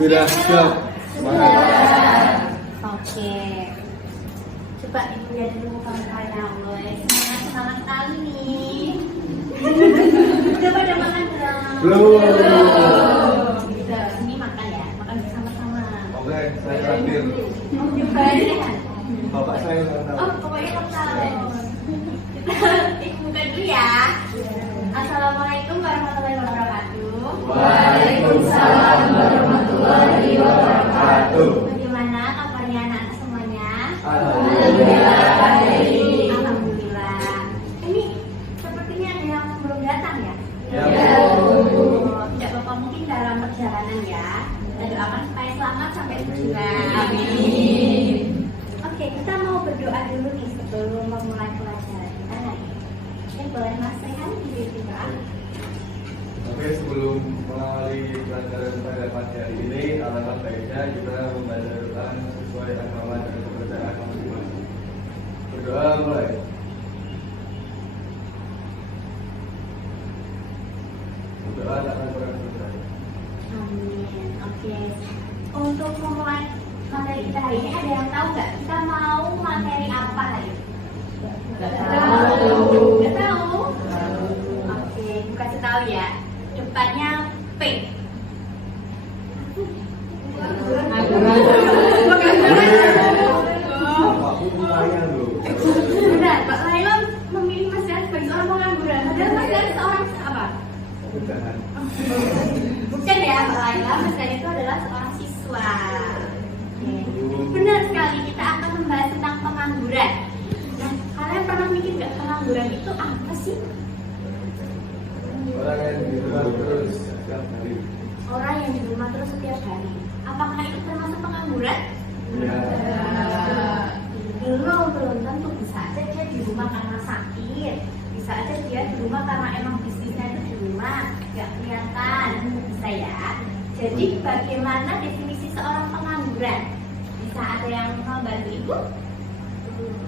Sudah siap. Semangat. Oke. Coba ibu lihat dulu kawan-kawan mulai semangat sekali nih. Udah pada makan belum? Belum. Udah, ini makan ya, makan bersama-sama. Oke, saya terakhir. Banyak. Bapak saya nggak tahu. Oh, pokoknya kamu tahu. Kita buka dulu ya. Assalamualaikum warahmatullahi wabarakatuh. Waalaikumsalam warahmatullahi wabarakatuh. Bagaimana kabarnya anak semuanya? Alhamdulillah. Alhamdulillah. Ini sepertinya ada yang belum datang ya? Ya. Tidak Bapak mungkin dalam perjalanan ya. Kita doakan supaya selamat sampai tujuan. Amin. Oke, kita mau berdoa dulu nih sebelum memulai pelajaran kita hari ini. Oke, boleh Mas Rehan diberdoa. Oke, sebelum mengawali pelajaran pada pagi hari ini, alangkah baiknya kita membaca doa sesuai agama dan kepercayaan masing-masing. Berdoa mulai. Berdoa tak akan pernah selesai. Amin. Oke. Untuk memulai materi kita hari ini, ada yang tahu nggak? Kita mau materi apa hari ini? Nggak tahu. Nggak tahu? Oke, kasih tahu ya. Depannya P. Aku lumayan loh. Benar, Pak Laila memilih Mas Rian sebagai seorang pengangguran. Padahal Mas Rian seorang apa? Jangan. Bukan ya, Pak Laila. Mas Rian itu adalah seorang siswa. Oke. Benar sekali, kita akan membahas tentang pengangguran. Nah, kalian pernah mikir nggak pengangguran itu apa sih? Orang yang di rumah terus setiap hari. Orang yang di rumah terus setiap hari. Apakah itu termasuk pengangguran? Ya. Belum tentu. Bisa aja dia di rumah karena sakit. Bisa aja dia di rumah karena emang bisnisnya itu di rumah, nggak kelihatan. Bisa ya. Jadi bagaimana definisi seorang pengangguran? Bisa ada yang mau bantu ibu?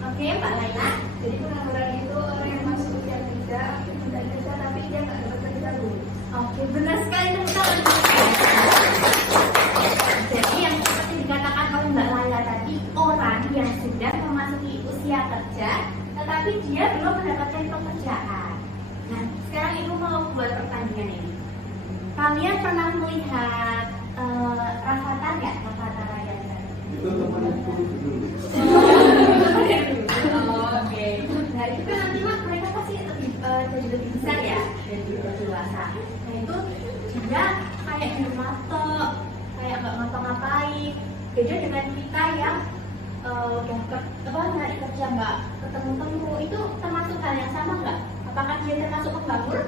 Oke, Pak Laila. Jadi pengangguran itu orang yang masuk usia kerja, aktif mencari kerja, tapi dia nggak dapat kerja dulu. Oke, benar sekali teman-teman. Jadi yang seperti dikatakan oleh Mbak Laila tadi, orang yang sudah memasuki usia kerja, tetapi dia belum mendapatkan pekerjaan. Nah, sekarang ibu mau buat pertandingan ini. Kalian pernah melihat Rafathar nggak? Rafathar Radiansyah? Itu temanku dulu. Oke. Nah itu kan nanti mah mereka pasti jadi lebih besar ya, jadi lebih dewasa. Nah itu dia kayak di rumah tok, kayak nggak ngapa-ngapain. Beda dengan kita yang udah nyari kerja nggak ketemu-temu, itu termasuk hal yang sama nggak? Apakah dia termasuk penganggur?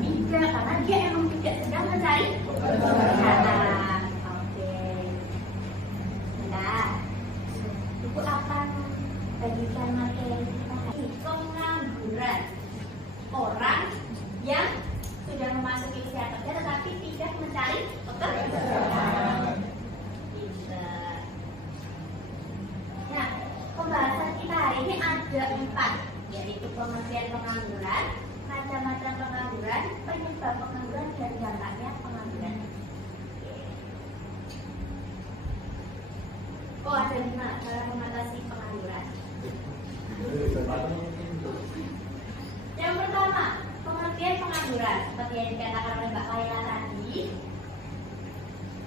Tidak, karena dia emang tidak sedang mencari pekerjaan. Oke. Nah, ibu akan bagikan materi kita hari ini. Pengangguran, orang yang sudah memasuki usia kerja tetapi tidak mencari pekerjaan. Tidak. Nah, pembahasan kita hari ini ada 4, yaitu pengertian pengangguran, macam-macam pengangguran, penyebab pengangguran dan dampaknya pengangguran. Oh, ada 5 cara mengatasi pengangguran. Yang pertama, pengertian pengangguran. Seperti yang dikatakan oleh Mbak Laila tadi,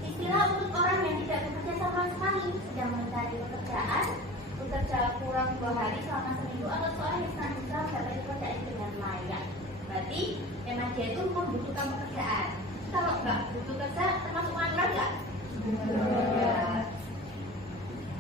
istilah untuk orang yang tidak bekerja sama sekali, sedang mencari pekerjaan, bekerja kurang 2 hari selama seminggu, atau seorang yang sedang berusaha mendapat pekerjaan dengan layak. Berarti memang dia itu membutuhkan pekerjaan. Kalau nggak butuh kerja, termasuk pengangguran nggak?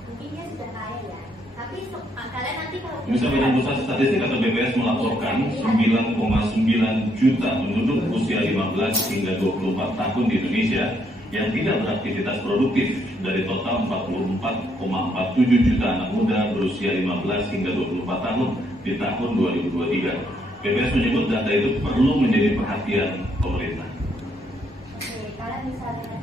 Mungkin dia sudah kaya ya. Tapi kalian nanti kalau Bisa Badan Pusat Statistik atau BPS melaporkan 9,9 juta penduduk usia 15 hingga 24 tahun di Indonesia yang tidak beraktivitas produktif dari total 44,47 juta anak muda berusia 15 hingga 24 tahun di tahun 2023. BPS menyebut data itu perlu menjadi perhatian pemerintah. Oke, kalian bisa lihat.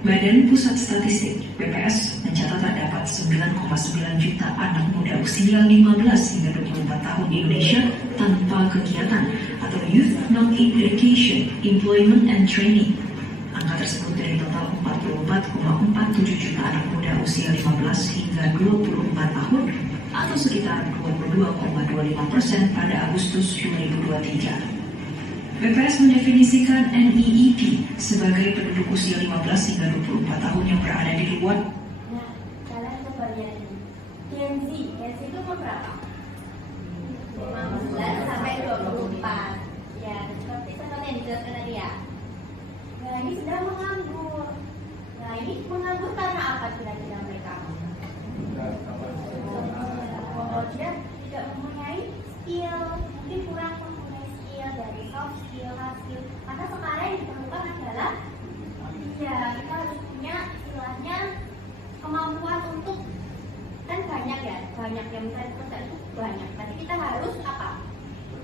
Badan Pusat Statistik (BPS) mencatat terdapat 9,9 juta anak muda usia 15 hingga 24 tahun di Indonesia tanpa kegiatan atau Youth Non-Education, Employment and Training. tersebut dari total 44,47 juta anak muda usia 15 hingga 24 tahun atau sekitar 22,25% pada Agustus 2023. BPS mendefinisikan NEEP sebagai penduduk usia 15 hingga 24 tahun yang berada di luar. Nah, kalian coba lihat ini. Gen Z itu umur berapa? 15 sampai 24. Ya, seperti yang dijelaskan tadi ya. Nah, ini sedang menganggur. Nah, ini menganggur karena apa kira-kira mereka? Oh, dia tidak mempunyai skill, mungkin kurang mempunyai skill dari soft skill, hard skill. Maka sekarang yang diperlukan adalah ya kita harus punya istilahnya kemampuan untuk, kan banyak ya, banyak yang misalnya kerja itu banyak. Tapi kita harus apa?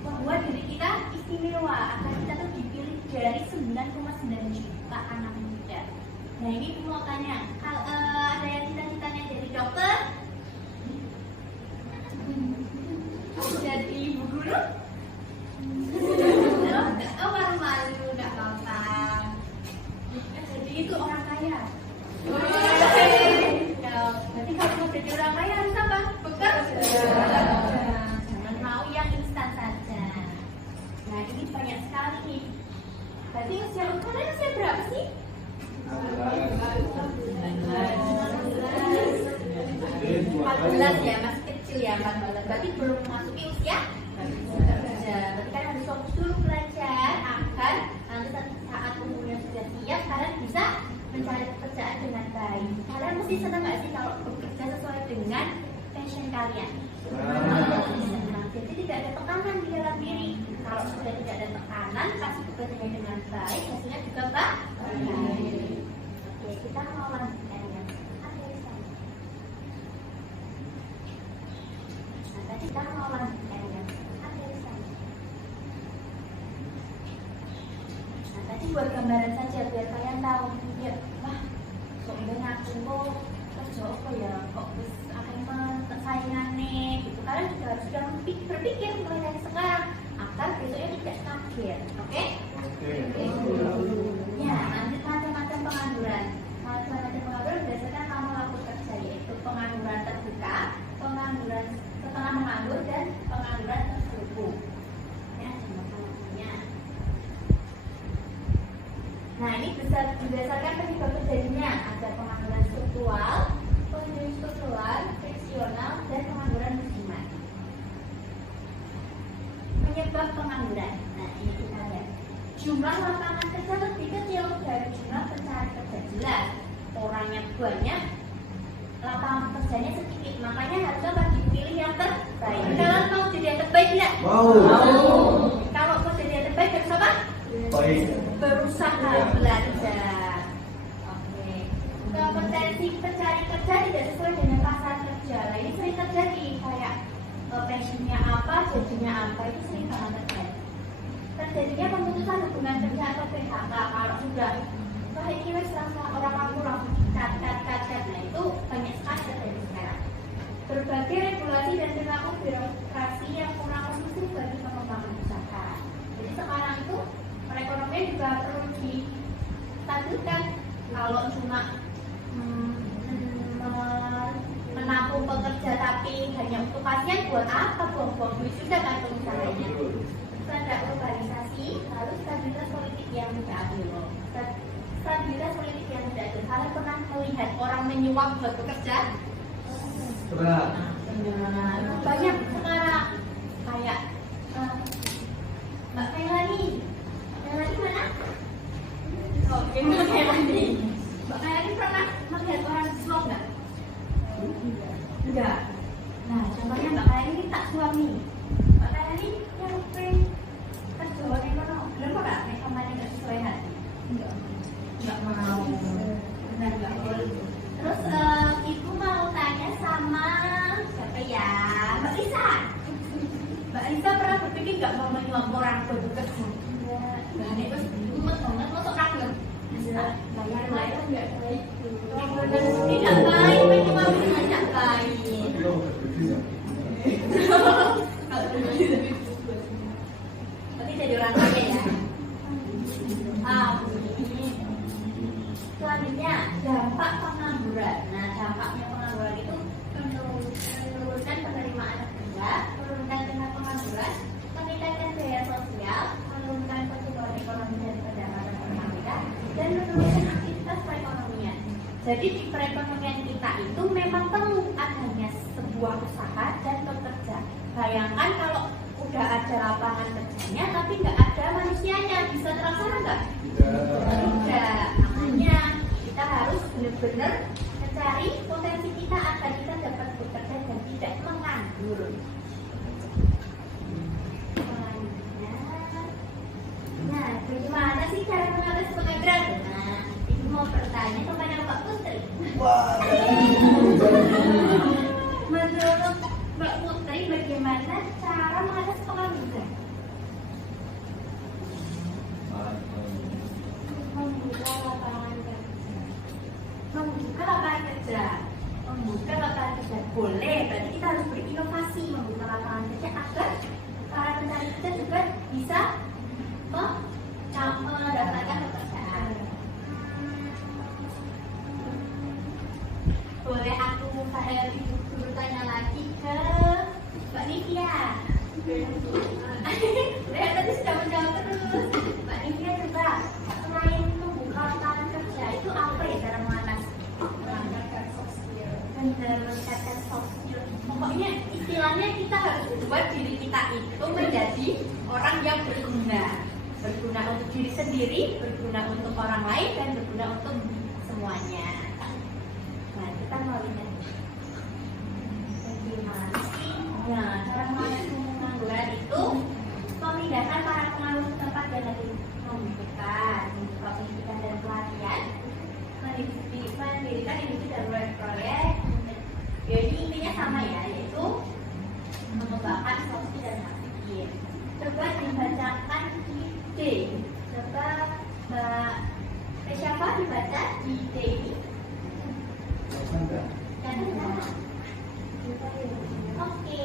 Membuat diri kita istimewa agar kita tuh dipilih dari 9,9 juta anak muda. Nah ini mau tanya, ada yang cita-citanya jadi dokter? Jadi ibu guru? Oh malu-malu, nggak apa-apa. Jadi itu orang kaya. Berarti kalau mau jadi orang kaya harus apa? Bekerja. Jangan mau yang instan saja. Nah ini banyak sekali. Berarti usia kalian usia berapa sih? 14 ya, masih kecil ya 14. Berarti belum memasuki usia bekerja. Berarti kalian harus fokus dulu belajar agar nanti saat umurnya sudah siap kalian bisa mencari pekerjaan dengan baik. Kalian mesti senang nggak sih kalau bekerja sesuai dengan passion kalian? Senang. Jadi tidak ada tekanan di dalam diri. Kalau sudah tidak ada tekanan, pasti bekerja dengan baik, hasilnya juga baik. Oke, kita mau lanjutkan ya. Kita mau lanjutkan ya. Nah, tadi buat gambaran saja biar kalian tahu ya, wah, kok udah ngaku kok kerja apa ya, kok bis akan saingannya gitu. Kalian juga harus sudah berpikir mulai dari sekarang agar besoknya tidak kaget, oke? Ya, lanjut macam-macam pengangguran. Macam-macam pengangguran berdasarkan kamu laku kerja, yaitu pengangguran terbuka, pengangguran setengah menganggur, dan pengangguran terselubung. Ya, macam-macamnya. Nah, ini bisa berdasarkan penyebab terjadinya. Ada pengangguran struktural, friksional, dan pengangguran musiman. Penyebab pengangguran. Nah, ini kita lihat. Jumlah lapangan kerja lebih kecil dari jumlah pencari kerja. Jelas, orangnya banyak, lapangan kerjanya sedikit. Makanya harus apa? Dipilih yang terbaik. Kalian mau jadi yang terbaik tidak? Mau. Kalau mau jadi yang terbaik harus apa? Baik. Berusaha belajar. Oke. Kompetensi pencari kerja tidak sesuai dengan pasar kerja. Nah, ini sering terjadi, kayak passionnya apa, jadinya apa, itu sering banget terjadi. Terjadinya pemutusan hubungan kerja atau PHK kalau sudah wah ini wes rasa orang aku langsung cut. Nah itu banyak sekali terjadi sekarang. Berbagai regulasi dan perilaku birokrasi yang kurang kondusif bagi pengembangan usaha. Jadi sekarang itu perekonomian juga perlu distabilkan. Kalau cuma menampung pekerja tapi hanya untuk pasien, buat apa? Buang-buang duit sudah kan usahanya. Standar globalisasi, lalu stabilitas politik yang tidak adil. Stabilitas politik yang tidak adil. Kalian pernah melihat orang menyuap buat bekerja? Berat. Banyak sekarang. Kayak Mbak Kailani. Kailani mana? Oh, ini Mbak Kailani. Mbak Kailani pernah melihat orang suap nggak? Enggak. Nah, contohnya Mbak Kailani ini tak suami. Mbak Kailani yang pengen kerja di mana? Kenapa nggak? Nek kemarin nggak sesuai hati. Nggak mau. Benar nggak boleh. Terus ibu mau tanya sama siapa ya? Mbak Lisa. Mbak Lisa pernah berpikir nggak mau menyuap orang bekerja? Nah, ini terus umat banget masuk ragam. Bayar nggak baik. Tidak baik, menyuap tidak baik. Berarti jadi orang kaya ya? Jadi di perekonomian kita itu memang perlu adanya sebuah usaha dan pekerja. Bayangkan kalau udah ada lapangan kerjanya tapi nggak ada manusianya, bisa terlaksana nggak? Tidak. Makanya kita harus benar-benar mencari potensi kita agar kita dapat bekerja dan tidak menganggur. Nah, bagaimana sih cara mengatasi pengangguran? Nah, ini mau bertanya kepada Mbak Putri. Menurut Mbak Putri, bagaimana cara mengatasi pengangguran? Membuka lapangan kerja. Membuka lapangan kerja. Membuka lapangan kerja boleh, berarti kita harus berinovasi membuka lapangan kerja agar para pencari kerja juga bisa mendapatkan pekerjaan. Boleh aku bertanya lagi ke Mbak Nivia? Tadi sudah menjawab terus. Mbak Nivia coba, selain membuka lapangan kerja itu apa ya cara mengatasi? Meningkatkan soft skill. Meningkatkan soft skill. Pokoknya istilahnya kita harus buat diri kita itu menjadi orang yang berguna. Berguna untuk diri sendiri, berguna untuk orang lain, dan berguna untuk semuanya. Nah, kita mau lihat bagaimana sih? Nah, cara mengatasi pengangguran itu memindahkan para penganggur ke tempat yang lebih membutuhkan, membuka pendidikan dan pelatihan, mendirikan individu dan proyek. Jadi intinya sama ya, yaitu mengembangkan soft skill dan hard skill. Coba dibacakan ide. Coba Mbak siapa dibaca ide ini? Oke,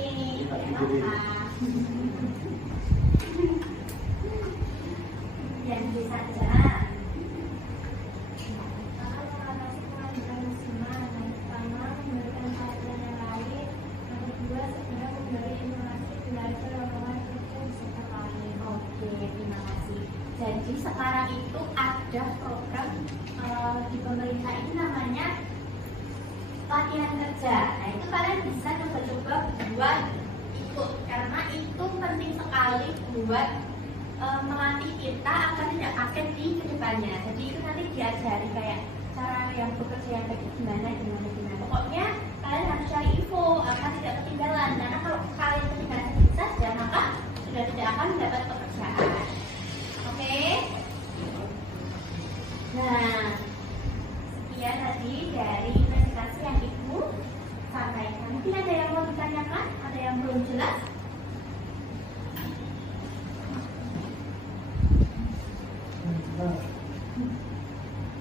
yang bisa saja. Jadi sekarang itu ada program di pemerintah ini namanya latihan kerja. Nah itu kalian bisa coba-coba buat ikut karena itu penting sekali buat melatih kita agar tidak kaget di kedepannya. Jadi itu nanti diajari kayak cara yang bekerja yang kayak gimana. Pokoknya kalian harus cari info agar tidak ketinggalan. Karena kalau kalian ketinggalan sedikit saja maka sudah tidak akan mendapat pekerjaan. Oke. Nah, sekian tadi dari presentasi yang Ibu sampaikan. Mungkin ada yang mau ditanyakan? Ada yang belum jelas?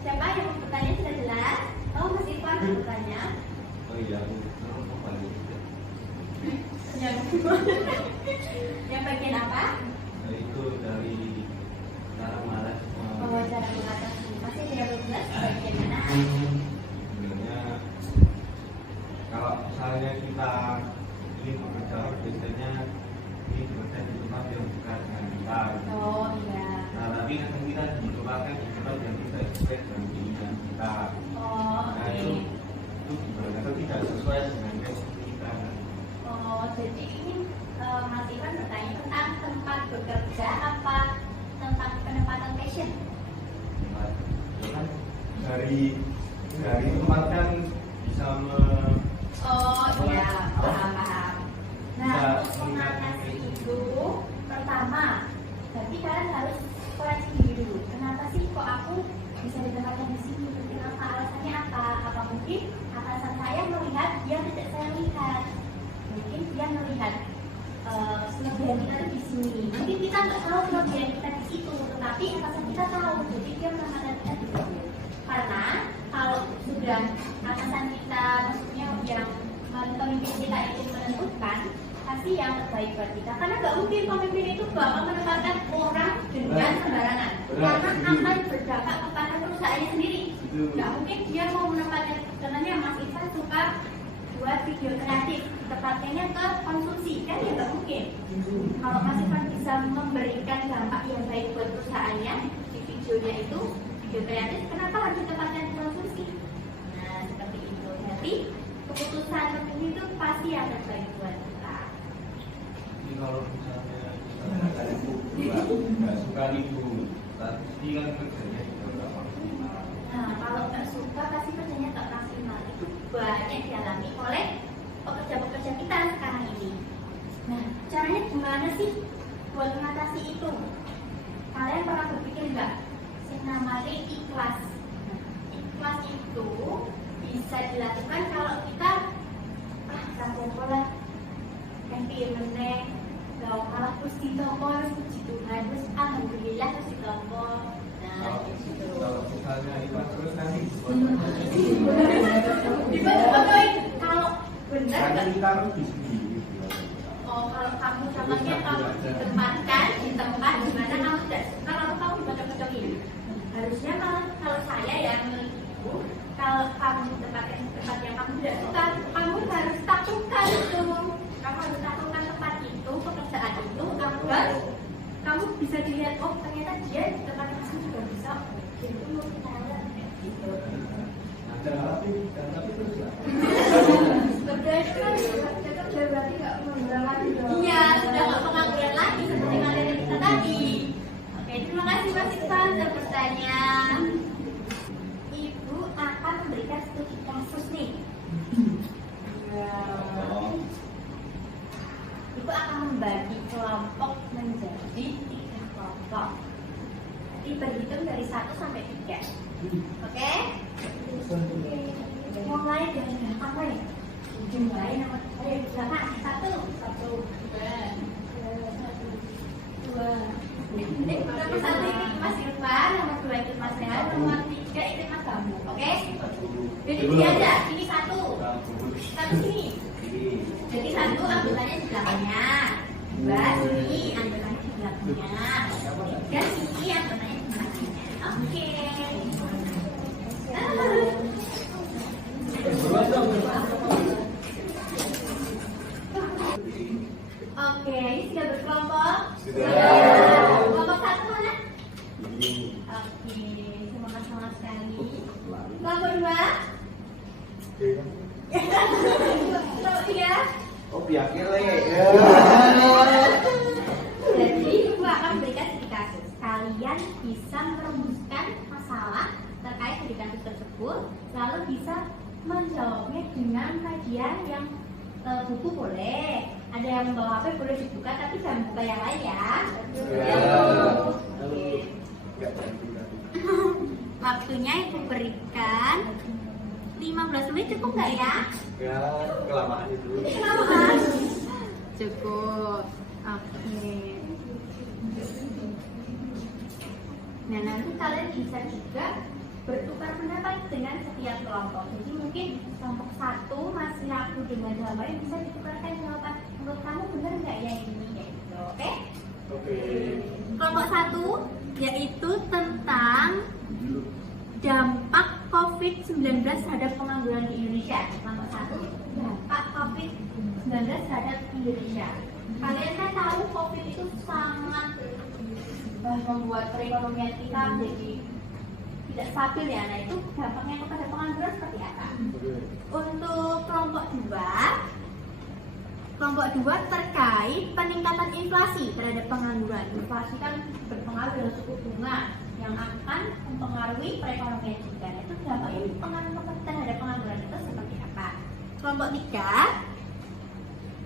Siapa yang mau bertanya sudah jelas? Oh, Mas Irfan mau bertanya? Oh iya, aku paling Yang bagian apa? itu dari cara mengatasi Oh, cara mengatasi. Masih tidak belum jelas bagian mana? sebenarnya kalau misalnya kita ingin bekerja biasanya ini bekerja di tempat yang dekat dengan kita. Oh iya. Nah tapi kan kita dicobakan di tempat yang tidak sesuai dengan keinginan kita. Oh Nah oke. itu gimana kalau tidak sesuai dengan keinginan kita. Oh jadi ini Mas Iwan bertanya tentang tempat bekerja apa tentang penempatan passion? Ya kan dari tempat kan bisa Oh iya, paham. Nah, Bisa untuk mengatasi itu pertama, jadi kalian harus koreksi diri dulu. Kenapa sih kok aku bisa ditempatkan di sini? Kenapa? Alasannya apa? Apa mungkin atasan saya melihat yang tidak saya lihat? Mungkin dia melihat kelebihan kita di sini. Mungkin kita nggak tahu kelebihan kita di situ, tetapi atasan kita tahu. Jadi dia menempatkan kita di situ. Karena kalau sudah atasan kita, maksudnya yang pemimpin kita itu menentukan pasti yang terbaik buat kita. Karena nggak mungkin pemimpin itu bakal menempatkan orang dengan sembarangan. Karena akan berdampak kepada perusahaannya sendiri. Nggak mungkin dia mau menempatkan. Contohnya Mas Irfan suka buat video kreatif, tepatnya ke konsumsi, kan ya nggak mungkin. Kalau Mas Irfan bisa memberikan dampak yang baik buat perusahaannya di videonya itu video kreatif, kenapa harus ditempatkan di konsumsi? Nah, seperti itu. Jadi keputusan tertentu itu pasti yang terbaik buat kita. Jadi kalau misalnya ada ibu nggak suka ibu, tapi kan kerjanya juga nggak maksimal. Nah, kalau nggak suka pasti kerjanya nggak maksimal. Itu banyak dialami oleh pekerja-pekerja kita sekarang ini. Nah, caranya gimana sih buat mengatasi itu? Kalian pernah berpikir nggak? Yang namanya ikhlas. Nah, ikhlas itu bisa dilakukan kalau kita sampai pola yang meneng, kalau terus ditompo terus puji Tuhan, terus alhamdulillah terus ditompo. Nah, gitu. Kalau misalnya ikhlas terus nanti Dibetul-betul kalau benar karena nggak? kita harus di sini. Oh, kalau kamu contohnya kamu ditempatkan di tempat di mana kamu tidak suka, lalu kamu dibocok-bocokin. Harusnya kalau saya ya menurut ibu, kalau kamu ditempatkan di tempat yang kamu tidak suka, kamu harus taklukkan itu. Kamu harus taklukkan tempat itu, pekerjaan itu, agar kamu bisa dilihat, oh ternyata dia di tempat yang kamu juga bisa. Jadi mau kita lihat gitu. Tapi terus lah. Berarti kan kerja berarti nggak menggunakan lagi dong. Iya, sudah nggak pengangguran lagi seperti materi kita tadi. Oke, terima kasih Mas Irfan sudah bertanya. Ibu akan memberikan studi kasus nih. Ibu akan membagi kelompok menjadi 3 kelompok. Jadi berhitung dari 1 sampai 3. Oke? Mulai dari belakang nih. Dimulai nama saya di belakang. 1. Dua. Nomor 1 ini Mas Irfan, nomor 2 itu Mas Rehan, nomor 3 itu Mas Bambu. Oke? Jadi dia aja. Ini 1. 1 sini. Jadi 1 anggotanya di belakangnya. 2 sini anggotanya di belakangnya. 3 sini anggotanya di belakangnya. Oke. Oke, ini sudah berkelompok? Sudah. Kelompok 1 mana? Oke, semangat sekali. Kelompok 2? Kelompok 3? Oh, biaknya le. Jadi, Ibu akan memberikan studi kasus. Kalian bisa merumuskan masalah terkait studi kasus tersebut, lalu bisa menjawabnya dengan kajian yang buku boleh. Ada yang membawa HP boleh dibuka, tapi jangan buka yang lain ya. Oke. Waktunya Ibu berikan 15 menit, cukup nggak ya? Ya, kelamaan itu. Kenapa? Cukup. Oke. Nah, nanti kalian bisa juga bertukar pendapat dengan setiap kelompok. Jadi mungkin kelompok 1 masih ragu dengan jawabannya, bisa ditukarkan jawaban. Menurut kamu benar nggak ya ini? Gitu. Oke? Oke. Kelompok 1 yaitu tentang dampak COVID-19 terhadap pengangguran di Indonesia. Kelompok 1 dampak COVID-19 terhadap Indonesia. Kalian kan tahu COVID itu sangat membuat perekonomian kita menjadi tidak stabil ya. Nah, itu dampaknya kepada pengangguran seperti apa? Untuk kelompok 2 terkait peningkatan inflasi terhadap pengangguran. Inflasi kan berpengaruh dengan suku bunga yang akan mempengaruhi perekonomian juga. Itu dampaknya pengaruh terhadap pengangguran itu seperti apa? Kelompok 3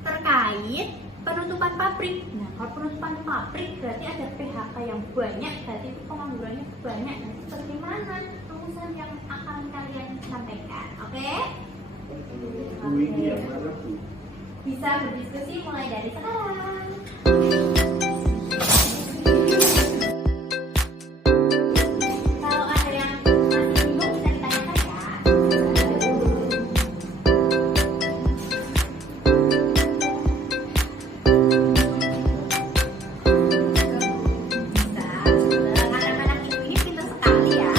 terkait penutupan pabrik. Nah, kalau penutupan pabrik berarti ada PHK yang banyak, berarti itu penganggurannya banyak. Nah, itu bagaimana rumusan yang akan kalian sampaikan? Oke? Bisa berdiskusi mulai dari sekarang. Kalau ada yang masih bingung bisa ditanyakan ya. Anak-anak ibu ini pintar sekali ya.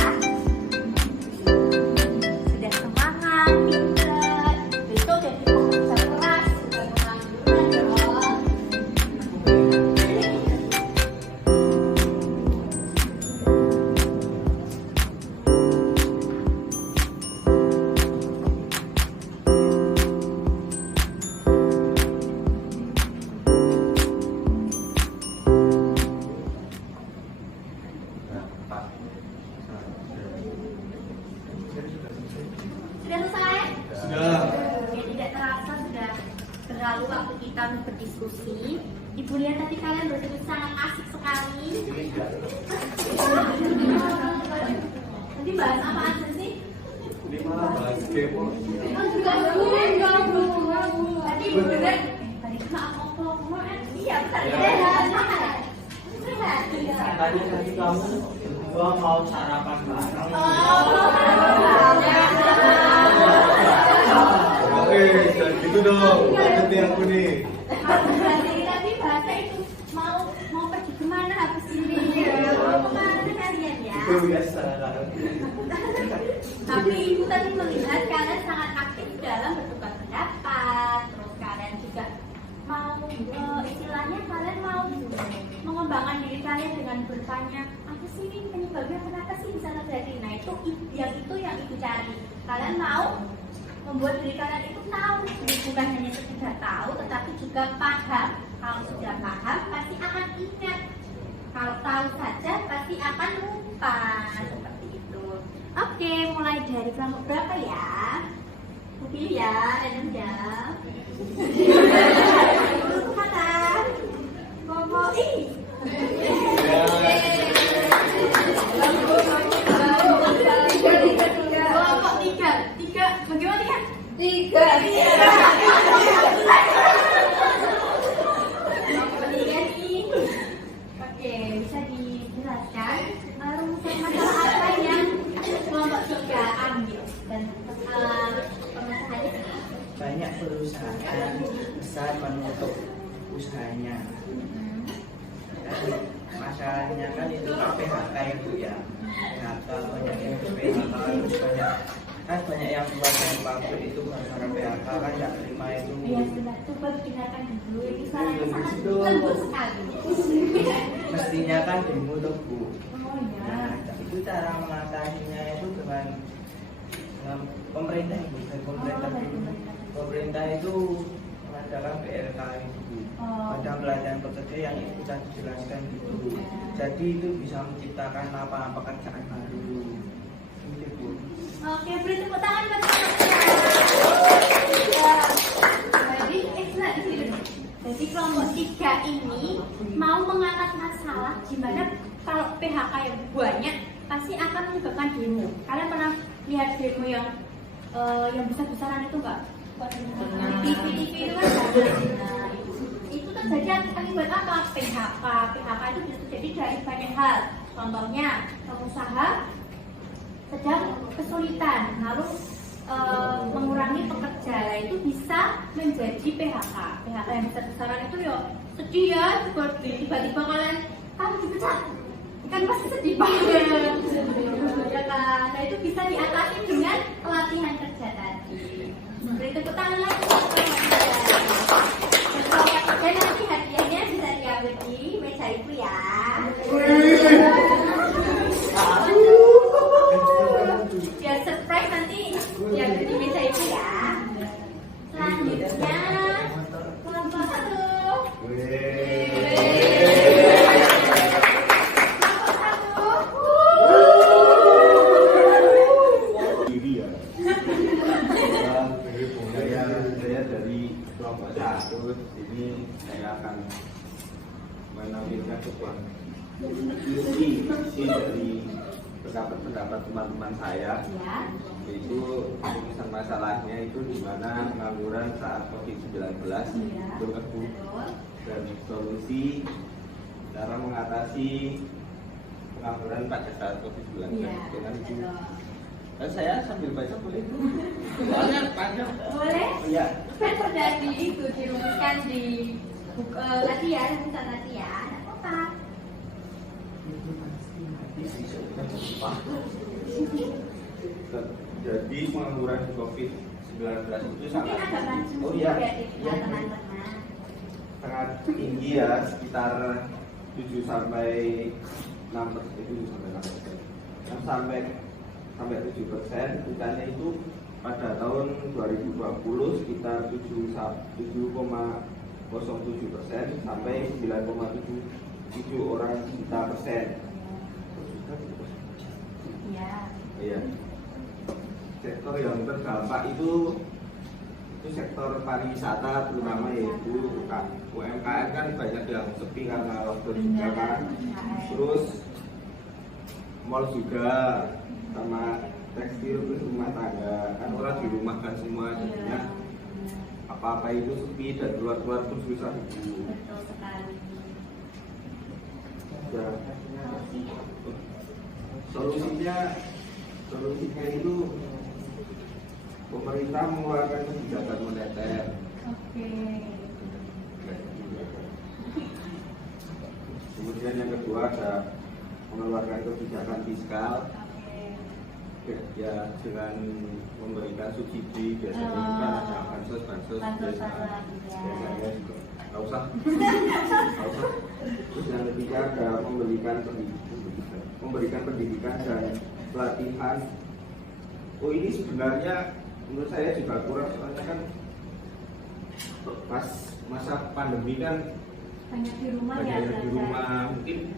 Sudah semangat, pintar, besok jadi pengusaha keras, bukan pengangguran dong. Nanti bahas apa aja sih? Ini malah bahas K-pop. Tadi bener. Tadi kena apa? Iya, benar. Tadi kamu gua mau sarapan bareng. Oke, jangan gitu dong. Nanti aku nih. Tadi bahasa itu mau pergi kemana habis ini? Mau kemana kalian ya? Itu biasa. Tapi ibu tadi melihat kalian sangat aktif dalam bertukar pendapat, terus kalian juga mau istilahnya kalian mau mengembangkan diri kalian dengan bertanya apa sih ini penyebabnya, kenapa sih bisa terjadi. Nah itu yang ibu cari. Kalian mau membuat diri kalian itu tahu, bukan hanya sekedar tahu tetapi juga paham. Kalau sudah paham pasti akan ingat, kalau tahu saja pasti akan lupa, seperti itu. Oke, mulai dari kelompok berapa ya? Pilih ya, random ya. Kata kelompok I. Kelompok tiga. Bagaimana ya? Tiga nih. Oke, bisa dijelaskan rumusan masalah apa yang kelompok tiga ambil dan permasalahannya? Banyak perusahaan besar menutup usahanya. Masalahnya kan itu PHK itu ya. PHK banyak yang PHK terus banyak yang keluar dari pabrik itu karena PHK kan nggak terima itu. Iya, sudah. Coba dengarkan dulu. Ini suaranya sangat lembut sekali. Mestinya kan dimutuk Bu. Oh ya. Nah, itu cara mengatasinya itu dengan pemerintah itu, pemerintah itu mengadakan PRK itu, pada pelatihan pekerja yang itu sudah dijelaskan gitu. Jadi itu bisa menciptakan lapangan pekerjaan baru. Gitu Bu. Oke, beri tepuk tangan buat Jadi kelompok tiga ini mau mengangkat masalah gimana kalau PHK yang banyak pasti akan menyebabkan demo. Kalian pernah lihat demo yang besar-besaran itu enggak? TV itu kan nah, itu terjadi akibat apa? PHK itu bisa terjadi dari banyak hal. Contohnya pengusaha sedang kesulitan, lalu mengurangi pekerja, itu bisa menjadi PHK yang besar-besaran itu ya sedih ya, seperti tiba-tiba kamu dipecat, kan pasti sedih banget ya kan. Nah itu bisa diatasi dengan pelatihan kerja tadi. Beri tepuk tangan lagi dan nanti hadiahnya bisa diambil di meja itu ya. Biar surprise nanti diambil di meja itu ya. Selanjutnya kelompok satu. Saya dari kelompok satu ini saya akan menampilkan sebuah diskusi dari pendapat teman-teman saya, yaitu tulisan masalahnya itu di mana pengangguran saat COVID-19 berlaku dan solusi cara mengatasi pengangguran pada saat COVID-19 dengan itu. Dan saya sambil baca boleh? Soalnya panjang. Boleh? Iya. Kan sudah dirumuskan di buku latihan, bukan latihan. Apa? Jadi pengangguran COVID-19 itu sangat teman-teman. sangat tinggi ya, sekitar 7 sampai 6%, sampai 7%. Puncaknya itu pada tahun 2020 sekitar 7,07% sampai 9,77 orang juta persen. Iya. Sektor yang terdampak itu itu sektor pariwisata terutama, yaitu UMKM kan banyak yang sepi karena lockdown juga kan. Terus mall juga, sama tekstil, terus rumah tangga kan orang di rumah kan semua, jadinya apa-apa itu sepi dan keluar-keluar pun susah. Betul sekali. Ya. Solusinya itu pemerintah mengeluarkan kebijakan moneter. Oke. Kemudian yang kedua ada mengeluarkan kebijakan fiskal. Ya, dengan memberikan subsidi, biasanya kan ada bansos biasanya juga nggak usah. Terus yang ketiga ada memberikan pendidikan dan pelatihan. Oh, ini sebenarnya menurut saya juga kurang, soalnya kan pas masa pandemi kan Banyak di rumah ya. banyak di rumah, mungkin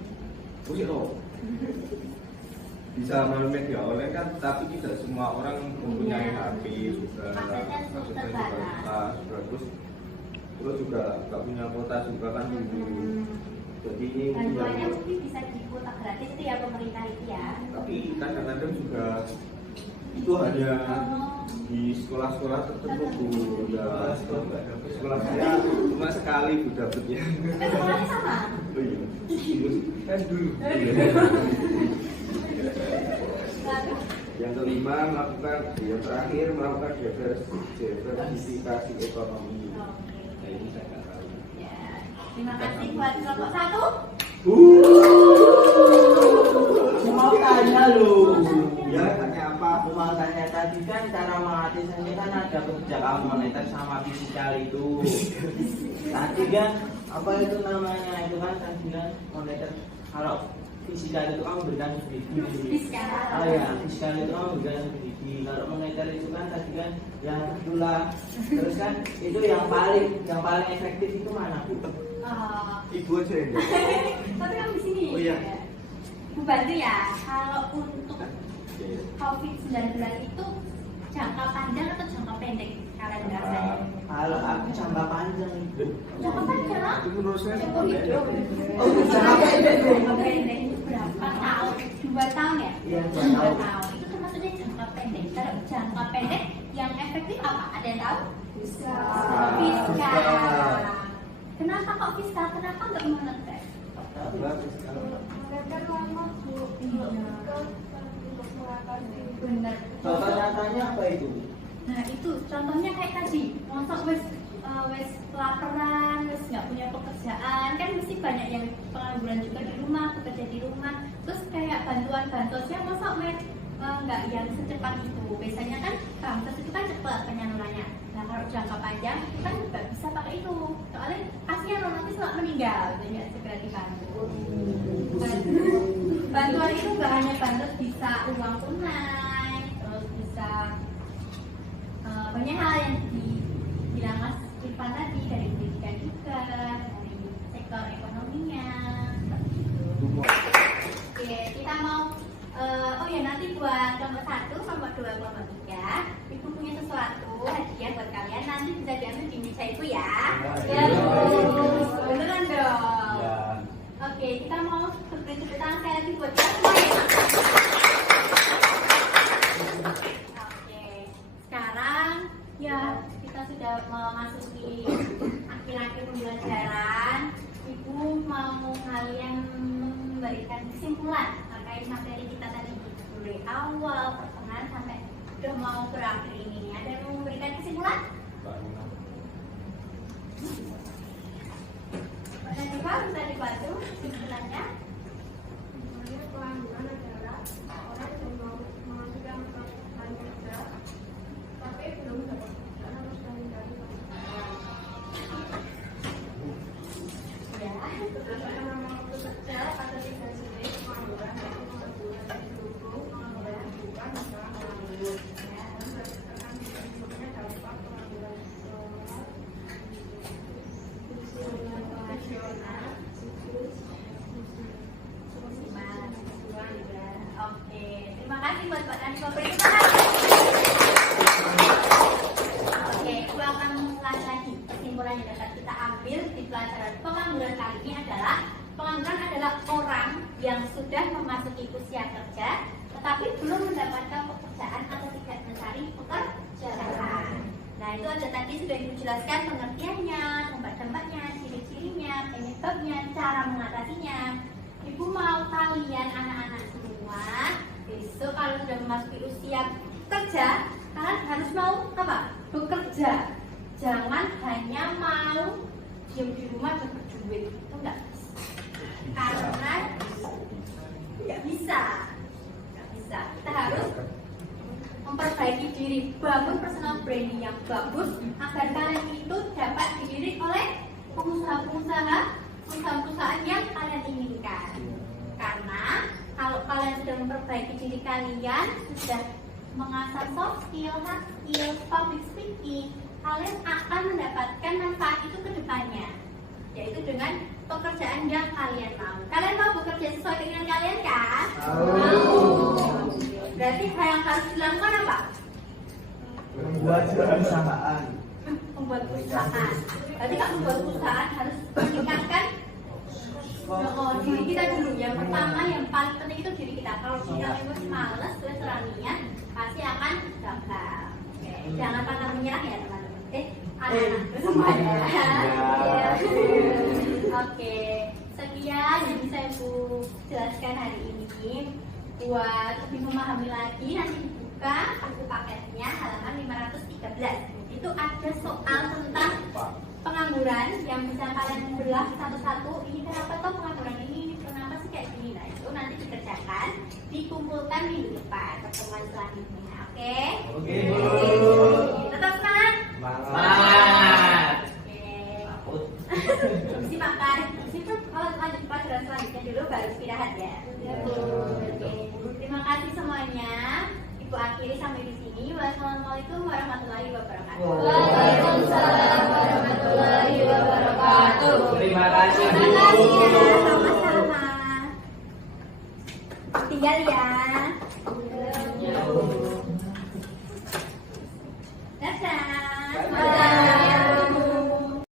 bisa melalui media online kan, tapi tidak semua orang mempunyai HP juga, aksesnya juga terus juga nggak punya kuota juga kan. Jadi ini bantuannya mungkin bisa di kuota gratis itu ya pemerintah itu ya. tapi kadang-kadang juga itu hanya di sekolah-sekolah tertentu Bu. Ya, sekolah saya cuma sekali Bu dapetnya. Sekolahnya sama. Oh iya, kan dulu. Yang kelima yang terakhir melakukan diversifikasi ekonomi. Nah, ini saya nggak tahu. Ya, terima kasih buat kelompok 1. Mau tanya loh. Ya, tanya apa? Mau tanya tadi kan cara mengatasinya kan ada kebijakan moneter sama fiskal itu. Tadi kan apa itu namanya itu kan tadi kan moneter, kalau fiskal itu kan memberikan subsidi. Fiskal. Oh ya, fiskal itu kan memberikan subsidi. Kalau moneter itu kan tadi kan yang itulah. Terus kan itu yang paling efektif itu mana Bu? Ibu aja yang Tapi kamu di sini. Oh iya. Bu bantu ya. Kalau untuk COVID-19 itu jangka panjang atau jangka pendek kalian rasanya? Kalau aku jangka panjang itu. Jangka panjang? itu menurut saya Oh, hidup. Oh, jangka pendek. Jangka pendek itu berapa tahun? 2 tahun ya? Iya, 2 2 tahun. tahun. Itu termasuknya jangka pendek. Kalau jangka pendek yang efektif apa? Ada yang tahu? Fiskal. Kenapa kok fiskal? Kenapa nggak moneter? Moneter lama Bu. Benar. Contoh nyatanya apa itu? Nah itu contohnya kayak tadi, masa wes kelaparan, wes nggak punya pekerjaan, kan mesti banyak yang pengangguran juga di rumah, bekerja di rumah. Terus kayak bantuan-bantuannya masa nggak yang secepat itu. Biasanya kan bansos itu kan cepat penyalurannya. Nah kalau jangka panjang itu kan nggak bisa pakai itu. Soalnya kasihan loh nanti setelah meninggal, jadi nggak segera dibantu. Bantuan itu nggak hanya bantuan bisa uang tunai, terus bisa banyak hal yang dibilang Mas Irfan tadi, dari pendidikan juga, dari sektor ekonominya. Oke, kita mau oh ya nanti buat kelompok 1, kelompok 2, kelompok 3 Ibu punya sesuatu hadiah buat kalian, nanti bisa diambil di meja Ibu ya. Ya, beneran dong. Oke, kita mau beri tepuk tangan sekali lagi buat kita semua ya. Oke, sekarang ya kita sudah memasuki akhir-akhir pembelajaran. Ibu mau kalian memberikan kesimpulan terkait materi kita tadi dari awal, pertengahan sampai udah mau berakhir ini. Ada yang mau memberikan kesimpulan? Dan juga bisa dibantu kesimpulannya. Sebenarnya pengangguran adalah orang yang mengajukan pekerjaan kerja tapi belum dapat pekerjaan harus mencari pekerjaan. Ya. Karena mau bekerja ada 3 jenis pengangguran, yaitu pengangguran yang didukung, pengangguran yang bukan, dan pengangguran. Dan berdasarkan jenisnya dampak pengangguran nasional, yang sudah memasuki usia kerja tetapi belum mendapatkan pekerjaan atau tidak mencari pekerjaan. Nah, itu ada tadi sudah dijelaskan pengertiannya, dampak-dampaknya, ciri-cirinya, penyebabnya, cara mengatasinya. Ibu mau kalian anak-anak semua besok kalau sudah memasuki usia kerja, kalian harus mau apa? Bekerja. Jangan hanya mau diam di rumah dan berduit. Itu enggak bisa. Karena nggak bisa. Kita harus memperbaiki diri, bangun personal branding yang bagus agar kalian itu dapat dilirik oleh perusahaan yang kalian inginkan. Karena kalau kalian sudah memperbaiki diri kalian, sudah mengasah soft skill, hard skill, public speaking, kalian akan mendapatkan manfaat itu ke depannya, yaitu dengan pekerjaan yang kalian mau. Kalian mau bekerja sesuai keinginan kalian kan? Mau. Berarti yang harus dilakukan apa? Membuat perusahaan. Membuat perusahaan. Berarti kalau membuat perusahaan harus meningkatkan diri kita dulu. Yang pertama, yang paling penting itu diri kita. Kalau kita memang malas, terus ranian, pasti akan gagal. Oke. Jangan pantang menyerah ya teman-teman. Anak-anak semuanya. Oke, sekian yang bisa Ibu jelaskan hari ini. Buat lebih memahami lagi, nanti dibuka buku paketnya halaman 513. Itu ada soal tentang pengangguran yang bisa kalian belah satu-satu. Ini kenapa toh pengangguran ini kenapa sih kayak gini? Nah, itu nanti dikerjakan, dikumpulkan minggu depan pertemuan selanjutnya. Oke? Oke. Tetap semangat. Semangat. Oke. Isi makan. Itu kalau lanjut pelajaran selanjutnya dulu baru istirahat ya. Oke. Terima kasih semuanya. Ibu akhiri sampai di sini. Wassalamualaikum warahmatullahi wabarakatuh. Waalaikumsalam warahmatullahi wabarakatuh. Terima kasih. Terima kasih ya. Sama-sama. Tinggal ya.